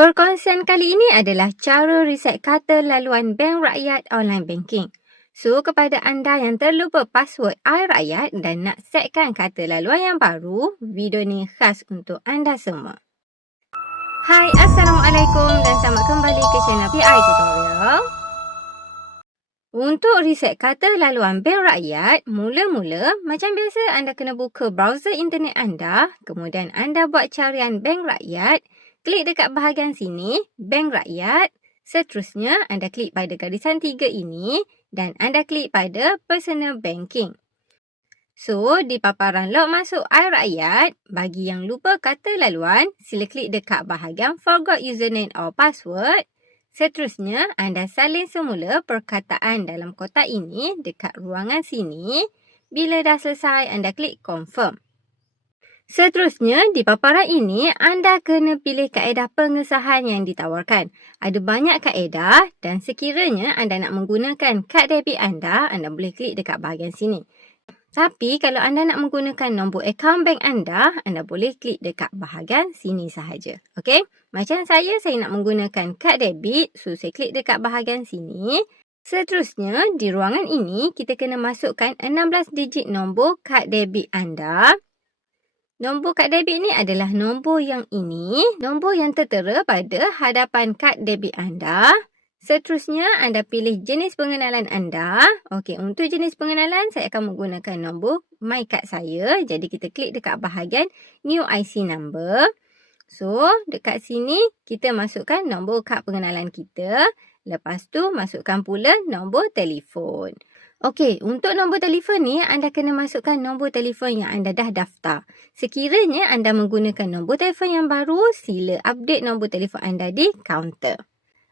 Perkongsian kali ini adalah cara reset kata laluan Bank Rakyat Online Banking. So, kepada anda yang terlupa password iRakyat dan nak setkan kata laluan yang baru, video ni khas untuk anda semua. Hai, Assalamualaikum dan selamat kembali ke channel PI Tutorial. Untuk reset kata laluan Bank Rakyat, mula-mula macam biasa anda kena buka browser internet anda, kemudian anda buat carian Bank Rakyat, klik dekat bahagian sini, Bank Rakyat. Seterusnya, anda klik pada garisan tiga ini dan anda klik pada Personal Banking. So, di paparan log masuk air rakyat, bagi yang lupa kata laluan, sila klik dekat bahagian Forgot Username or Password. Seterusnya, anda salin semula perkataan dalam kotak ini dekat ruangan sini. Bila dah selesai, anda klik Confirm. Seterusnya, di paparan ini, anda kena pilih kaedah pengesahan yang ditawarkan. Ada banyak kaedah dan sekiranya anda nak menggunakan kad debit anda, anda boleh klik dekat bahagian sini. Tapi kalau anda nak menggunakan nombor akaun bank anda, anda boleh klik dekat bahagian sini sahaja. Okey? Macam saya, saya nak menggunakan kad debit, so saya klik dekat bahagian sini. Seterusnya, di ruangan ini, kita kena masukkan 16 digit nombor kad debit anda. Nombor kad debit ni adalah nombor yang ini, nombor yang tertera pada hadapan kad debit anda. Seterusnya, anda pilih jenis pengenalan anda. Okey, untuk jenis pengenalan, saya akan menggunakan nombor My Card saya. Jadi, kita klik dekat bahagian New IC Number. So, dekat sini, kita masukkan nombor kad pengenalan kita. Lepas tu, masukkan pula nombor telefon. Okey, untuk nombor telefon ni, anda kena masukkan nombor telefon yang anda dah daftar. Sekiranya anda menggunakan nombor telefon yang baru, sila update nombor telefon anda di kaunter.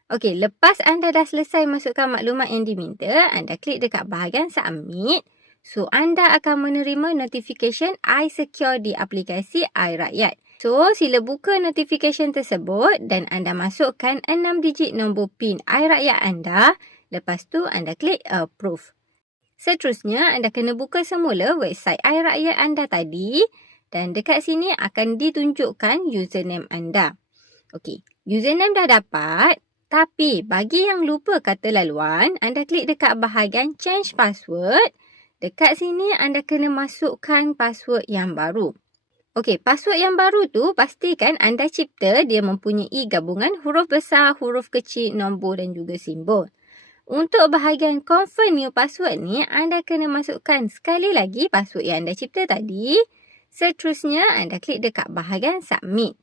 Okey, lepas anda dah selesai masukkan maklumat yang diminta, anda klik dekat bahagian submit. So, anda akan menerima notification iSecure di aplikasi iRakyat. So, sila buka notification tersebut dan anda masukkan 6 digit nombor PIN iRakyat anda. Lepas tu, anda klik approve. Seterusnya, anda kena buka semula website air rakyat anda tadi dan dekat sini akan ditunjukkan username anda. Okey, username dah dapat tapi bagi yang lupa kata laluan, anda klik dekat bahagian change password. Dekat sini anda kena masukkan password yang baru. Okey, password yang baru tu pastikan anda cipta dia mempunyai gabungan huruf besar, huruf kecil, nombor dan juga simbol. Untuk bahagian confirm new password ni, anda kena masukkan sekali lagi password yang anda cipta tadi. Seterusnya, anda klik dekat bahagian submit.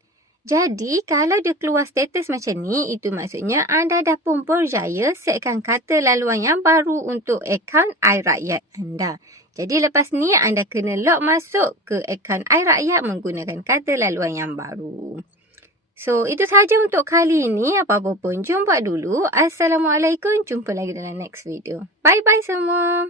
Jadi, kalau dia keluar status macam ni, itu maksudnya anda dah pun berjaya setkan kata laluan yang baru untuk akaun iRakyat anda. Jadi, lepas ni anda kena log masuk ke akaun iRakyat menggunakan kata laluan yang baru. So, itu sahaja untuk kali ini. Apa-apa pun, jom buat dulu. Assalamualaikum. Jumpa lagi dalam next video. Bye-bye semua.